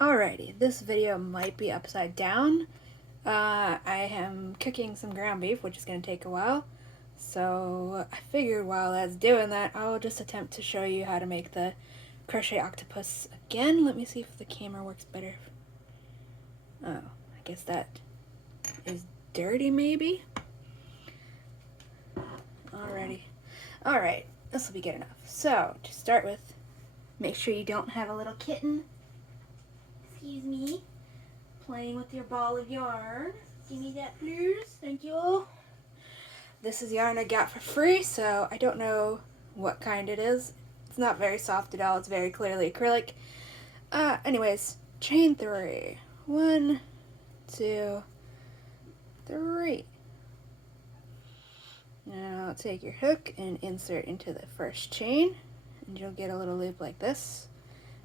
Alrighty, this video might be upside down. I am cooking some ground beef, which is going to take a while. So I figured while that's doing that, I'll just attempt to show you how to make the crochet octopus again. Let me see if the camera works better. Oh, I guess that is dirty maybe? Alrighty. Alright, this will be good enough. So, to start with, make sure you don't have a little kitten, excuse me, playing with your ball of yarn. Give me that, please. Thank you. This is yarn I got for free, so I don't know what kind it is. It's not very soft at all. It's very clearly acrylic. Anyways, chain 3. 1, 2, 3. Now take your hook and insert into the first chain, and you'll get a little loop like this.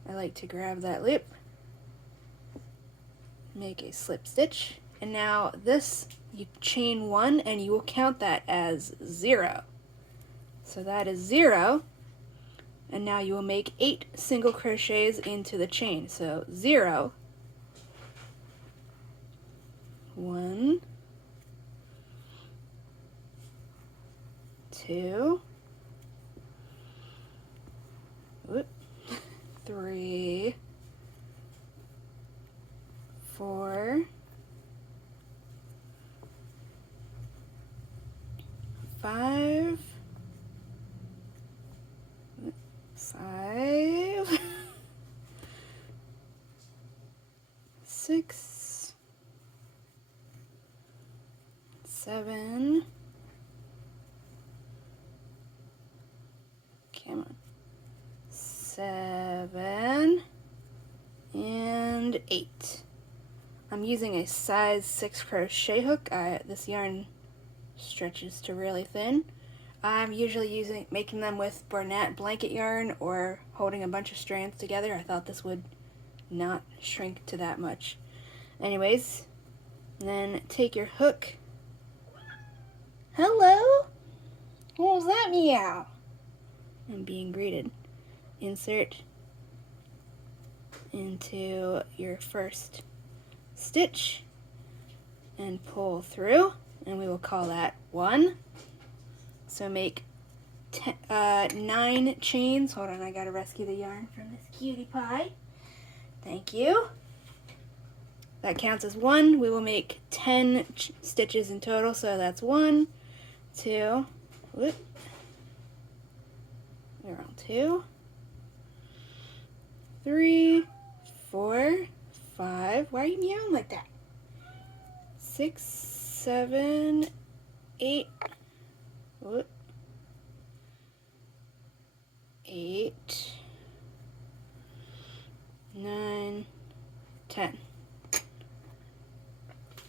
I like to grab that loop, make a slip stitch, and now this, you chain 1 and you will count that as 0. So that is 0, and now you will make 8 single crochets into the chain. So 0, 1, 2, 3, 4, 5, 6, 7, come on, 7, and 8. I'm using a size 6 crochet hook. This yarn stretches to really thin. I'm usually making them with Barnett blanket yarn or holding a bunch of strands together. I thought this would not shrink to that much. Anyways, then take your hook. Hello? What was that meow? I'm being greeted. Insert into your first stitch and pull through, and we will call that 1. So make 9 chains. Hold on, I gotta rescue the yarn from this cutie pie. Thank you. That counts as 1. We will make 10 stitches in total, so that's 1, 2, whoop, we're on 2, 3, 4, 5, why are you meowing like that? 6, 7, 8, whoop, 8, 9, 10.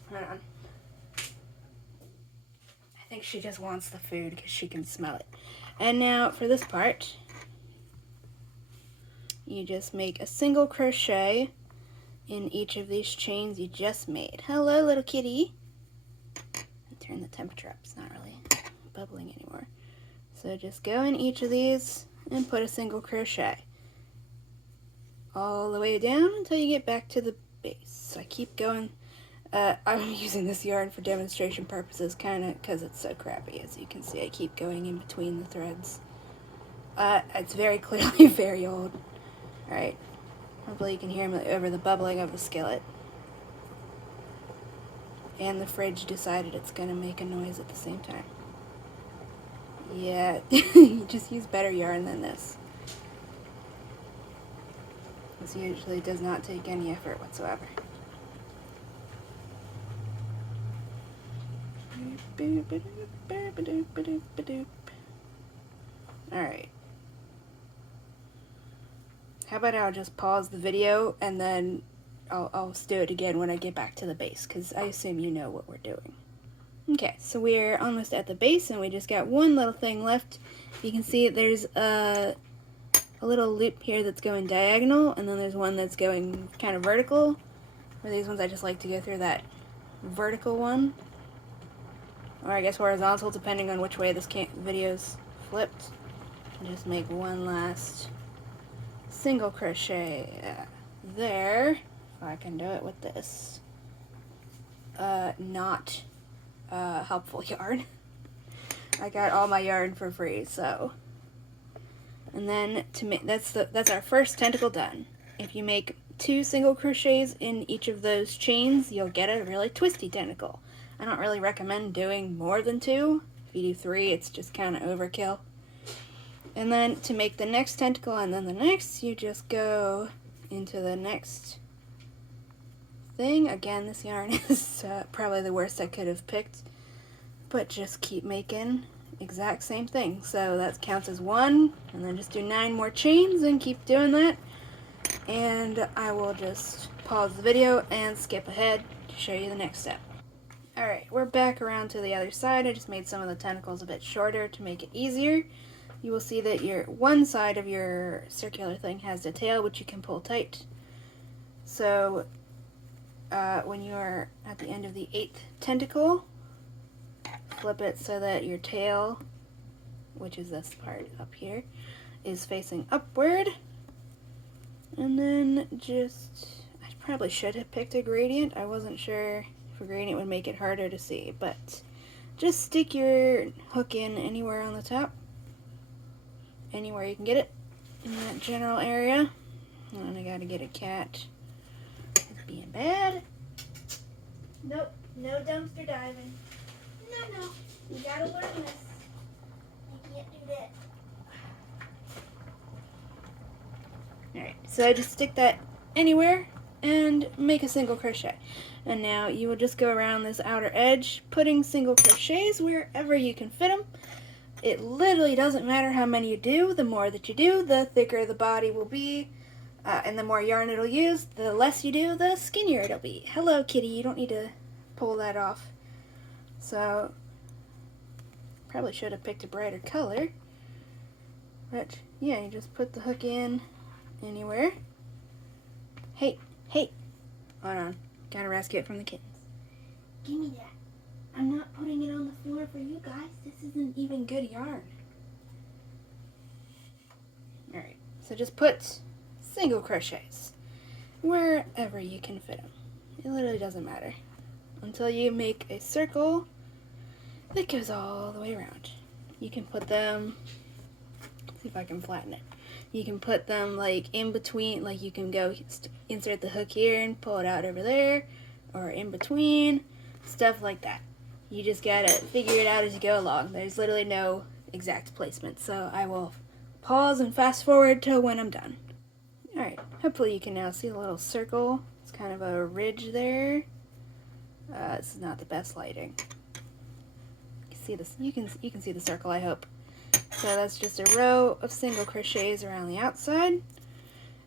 Hold on. I think she just wants the food because she can smell it. And now for this part, you just make a single crochet in each of these chains you just made. Hello, little kitty. Turn the temperature up. It's not really bubbling anymore. So just go in each of these and put a single crochet all the way down until you get back to the base. So I keep going. I'm using this yarn for demonstration purposes, kind of because it's so crappy. As you can see, I keep going in between the threads. It's very clearly very old. Alright, hopefully you can hear me over the bubbling of the skillet. And the fridge decided it's going to make a noise at the same time. Yeah, you just use better yarn than this. This usually does not take any effort whatsoever. Alright. How about I'll just pause the video and then I'll do it again when I get back to the base, because I assume you know what we're doing. Okay, so we're almost at the base and we just got one little thing left. You can see there's a little loop here that's going diagonal, and then there's one that's going kind of vertical. For these ones I just like to go through that vertical one, or I guess horizontal, depending on which way this video's flipped. And just make one last single crochet there, if I can do it with this not helpful yarn. I got all my yarn for free, so. And then to make that's our first tentacle done. If you make 2 single crochets in each of those chains, you'll get a really twisty tentacle. I don't really recommend doing more than 2. If you do 3, it's just kind of overkill. And then to make the next tentacle and then the next, you just go into the next thing. Again, this yarn is probably the worst I could have picked, but just keep making exact same thing. So that counts as 1, and then just do 9 more chains and keep doing that. And I will just pause the video and skip ahead to show you the next step. Alright, we're back around to the other side. I just made some of the tentacles a bit shorter to make it easier. You will see that your one side of your circular thing has the tail, which you can pull tight. So when you are at the end of the 8th tentacle, flip it so that your tail, which is this part up here, is facing upward. And then I probably should have picked a gradient. I wasn't sure if a gradient would make it harder to see, but just stick your hook in anywhere on the top, anywhere you can get it, in that general area. And I gotta get a cat. It's being bad. Nope, no dumpster diving. No, you gotta learn this. You can't do that. Alright, so I just stick that anywhere and make a single crochet. And now you will just go around this outer edge, putting single crochets wherever you can fit them. It literally doesn't matter how many you do. The more that you do, the thicker the body will be, and the more yarn it'll use. The less you do, the skinnier it'll be. Hello, kitty, you don't need to pull that off. So, probably should have picked a brighter color. But, yeah, you just put the hook in anywhere. Hey, hold on. Gotta rescue it from the kittens. Give me that. I'm not putting it on the floor for you guys. This isn't even good yarn. Alright, so just put single crochets wherever you can fit them. It literally doesn't matter. Until you make a circle that goes all the way around. You can put them, see if I can flatten it. You can put them like in between, like you can go insert the hook here and pull it out over there, or in between, stuff like that. You just gotta figure it out as you go along. There's literally no exact placement, so I will pause and fast forward to when I'm done. Alright, hopefully you can now see the little circle. It's kind of a ridge there. This is not the best lighting. See this? You can see the circle, I hope. So that's just a row of single crochets around the outside.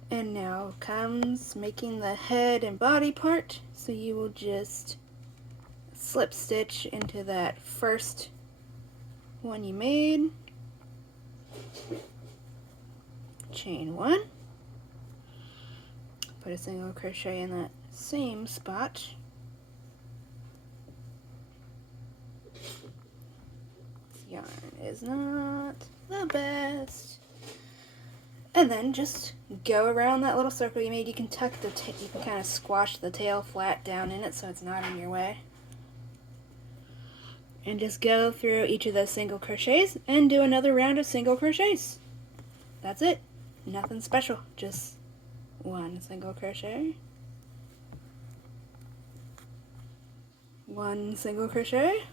And now comes making the head and body part. So you will just slip stitch into that first one you made. Chain 1. Put a single crochet in that same spot. Yarn is not the best. And then just go around that little circle you made. You can tuck the you can kind of squash the tail flat down in it so it's not in your way. And just go through each of those single crochets and do another round of single crochets. That's it. Nothing special. Just one single crochet. One single crochet.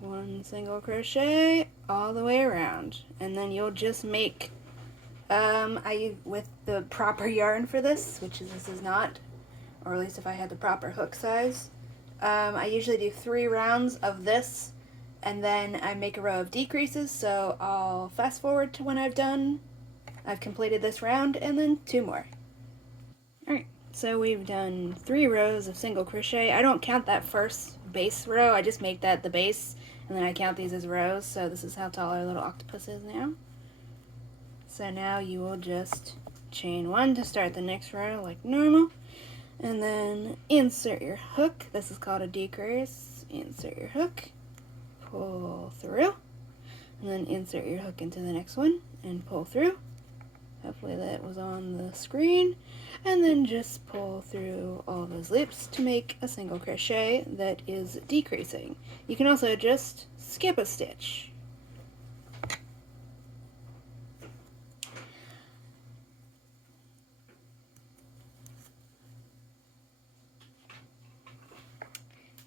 One single crochet all the way around, and then you'll just make with the proper yarn for this, which this is not, or at least if I had the proper hook size, I usually do 3 rounds of this, and then I make a row of decreases. So I'll fast forward to when I've completed this round, and then 2 more. Alright, so we've done 3 rows of single crochet. I don't count that first base row, I just make that the base, and then I count these as rows. So this is how tall our little octopus is now. So now you will just chain 1 to start the next row like normal, and then insert your hook. This is called a decrease. Insert your hook, pull through, and then insert your hook into the next one and pull through. Hopefully that was on the screen. And then just pull through all those loops to make a single crochet that is decreasing. You can also just skip a stitch.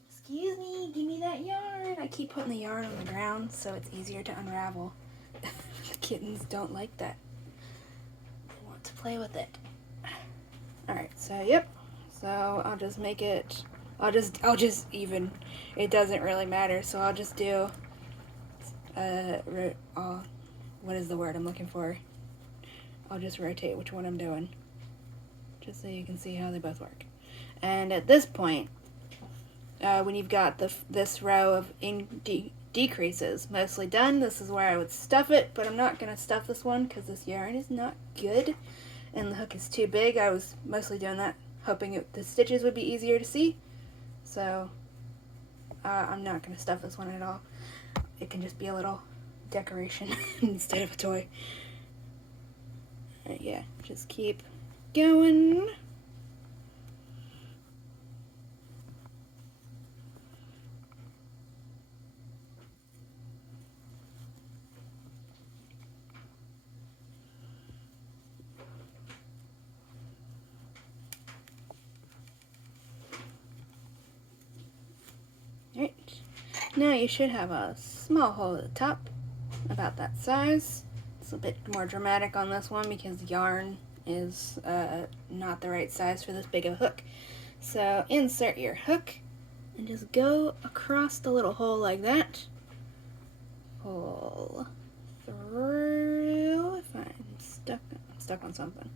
Excuse me, give me that yarn. I keep putting the yarn on the ground so it's easier to unravel. The kittens don't like that. They want to play with it. Alright, so yep. So I'll just make it, I'll just even, it doesn't really matter. So I'll just do, what is the word I'm looking for? I'll just rotate which one I'm doing, just so you can see how they both work. And at this point, when you've got this row of decreases mostly done, this is where I would stuff it, but I'm not going to stuff this one because this yarn is not good and the hook is too big. I was mostly doing that hoping the stitches would be easier to see, so I'm not going to stuff this one at all. It can just be a little decoration instead of a toy. Yeah, just keep going. Alright, now you should have a small hole at the top, about that size. It's a bit more dramatic on this one because yarn is not the right size for this big of a hook. So insert your hook and just go across the little hole like that. Pull through. If I'm stuck on something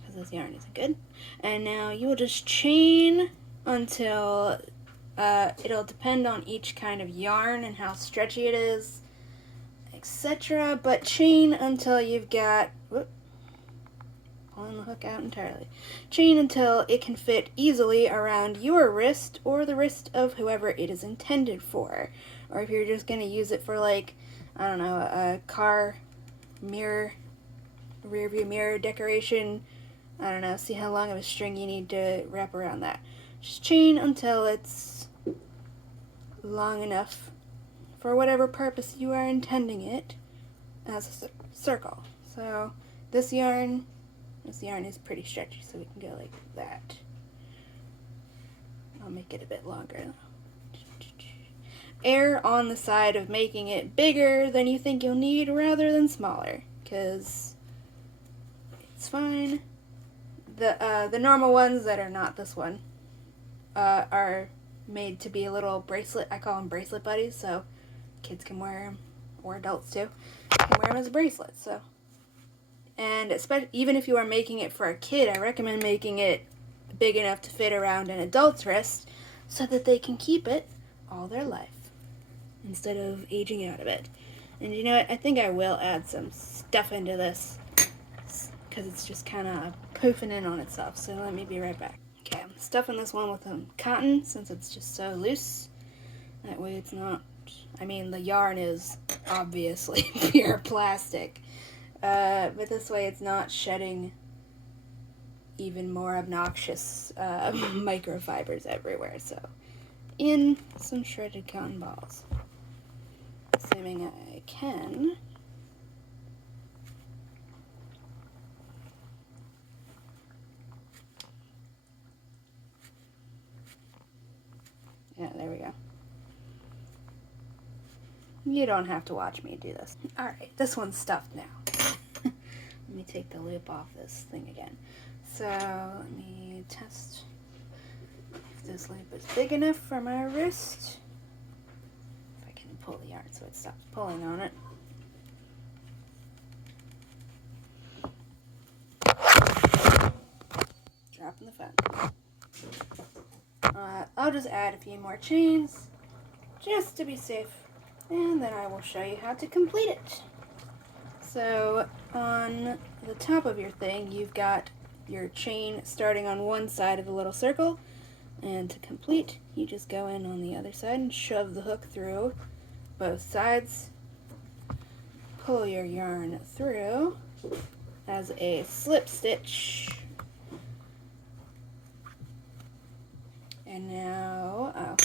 because this yarn isn't good. And now you will just chain until it'll depend on each kind of yarn and how stretchy it is, etc. But chain until you've got, pulling the hook out entirely. Chain until it can fit easily around your wrist or the wrist of whoever it is intended for. Or if you're just going to use it for, like, I don't know, a car mirror, rear view mirror decoration, I don't know, see how long of a string you need to wrap around that. Just chain until it's long enough for whatever purpose you are intending it as a circle. So this yarn is pretty stretchy, so we can go like that. I'll make it a bit longer. Err on the side of making it bigger than you think you'll need rather than smaller, because it's fine. The normal ones that are not this one are made to be a little bracelet. I call them bracelet buddies, so kids can wear them, or adults too, can wear them as a bracelet. So, and especially even if you are making it for a kid, I recommend making it big enough to fit around an adult's wrist so that they can keep it all their life instead of aging out of it. And you know what? I think I will add some stuff into this because it's just kind of poofing in on itself. So let me be right back. Okay, I'm stuffing this one with some cotton since it's just so loose. That way it's not, I mean, the yarn is obviously pure plastic. But this way it's not shedding even more obnoxious microfibers everywhere. So, in some shredded cotton balls. Assuming I can. Yeah, there we go. You don't have to watch me do this. Alright, this one's stuffed now. Let me take the loop off this thing again. So, let me test if this loop is big enough for my wrist. If I can pull the yarn so it stops pulling on it. Dropping the phone. I'll just add a few more chains just to be safe, and then I will show you how to complete it. So on the top of your thing you've got your chain starting on one side of the little circle, and to complete you just go in on the other side and shove the hook through both sides, pull your yarn through, as a slip stitch. And now,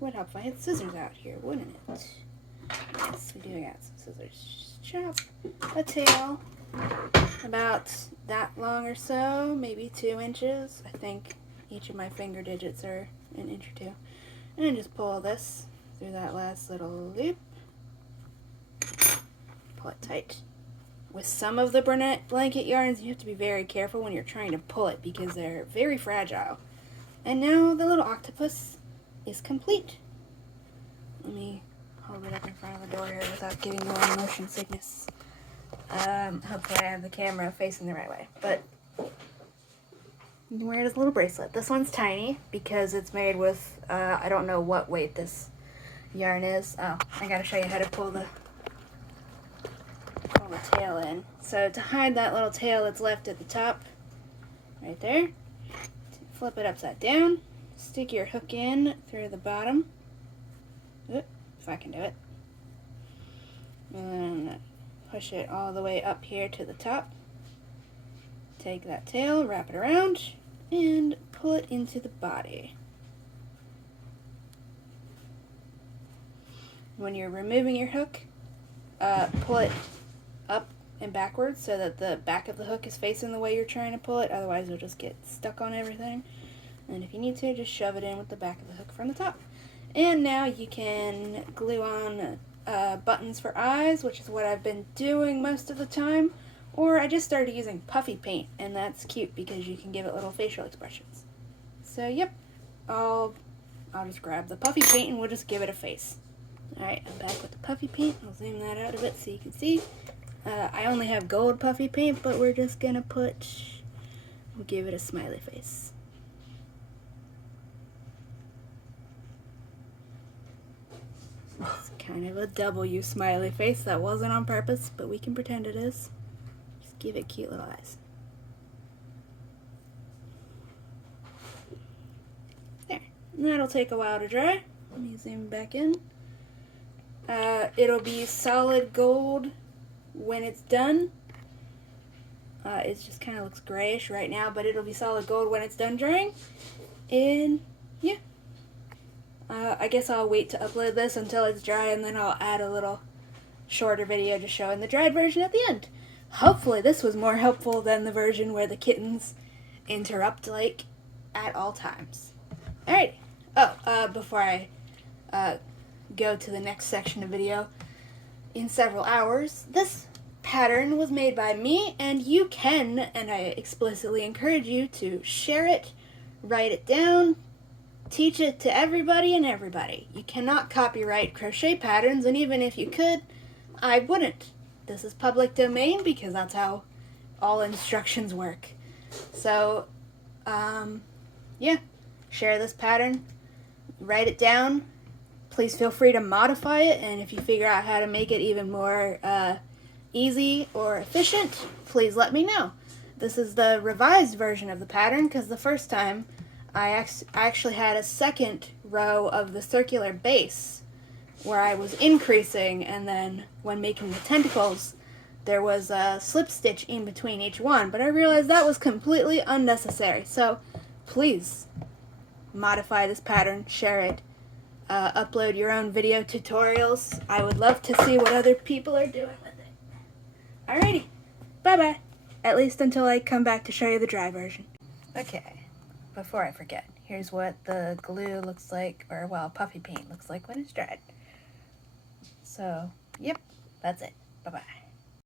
would help if I had scissors out here, wouldn't it? Yes, we do got some scissors. Chop a tail about that long or so, maybe 2 inches. I think each of my finger digits are an inch or 2. And then just pull this through that last little loop. Pull it tight. With some of the brunette blanket yarns, you have to be very careful when you're trying to pull it because they're very fragile. And now the little octopus is complete. Let me hold it up in front of the door here without giving you all motion sickness. Hopefully I have the camera facing the right way. But you can wear it as a little bracelet. This one's tiny because it's made with, I don't know what weight this yarn is. Oh, I gotta show you how to pull the tail in. So to hide that little tail that's left at the top, right there, flip it upside down, stick your hook in through the bottom. Oop, if I can do it. And then push it all the way up here to the top. Take that tail, wrap it around, and pull it into the body. When you're removing your hook, pull it up and backwards so that the back of the hook is facing the way you're trying to pull it, otherwise you'll just get stuck on everything. And if you need to, just shove it in with the back of the hook from the top. And now you can glue on buttons for eyes, which is what I've been doing most of the time, or I just started using puffy paint, and that's cute because you can give it little facial expressions. So yep, I'll just grab the puffy paint and we'll just give it a face. Alright, I'm back with the puffy paint. I'll zoom that out a bit so you can see. I only have gold puffy paint, but we're just gonna we'll give it a smiley face. It's kind of a W smiley face. That wasn't on purpose, but we can pretend it is. Just give it cute little eyes. There. And that'll take a while to dry. Let me zoom back in. It'll be solid gold when it's done. It just kind of looks grayish right now, but it'll be solid gold when it's done drying. And yeah. I guess I'll wait to upload this until it's dry, and then I'll add a little shorter video just showing the dried version at the end. Hopefully this was more helpful than the version where the kittens interrupt, like, at all times. Alright. Oh, before I go to the next section of video, in several hours, this pattern was made by me, and you can, and I explicitly encourage you to share it, write it down, teach it to everybody and everybody. You cannot copyright crochet patterns, and even if you could, I wouldn't. This is public domain because that's how all instructions work. So, yeah, share this pattern, write it down. Please feel free to modify it, and if you figure out how to make it even more easy or efficient, please let me know. This is the revised version of the pattern because the first time I actually had a second row of the circular base where I was increasing, and then when making the tentacles there was a slip stitch in between each one, but I realized that was completely unnecessary. So please modify this pattern, share it, upload your own video tutorials. I would love to see what other people are doing with it. Alrighty, bye-bye. At least until I come back to show you the dry version. Okay. Before I forget, here's what the glue looks like, or well, puffy paint looks like when it's dried. So, yep, that's it. Bye-bye.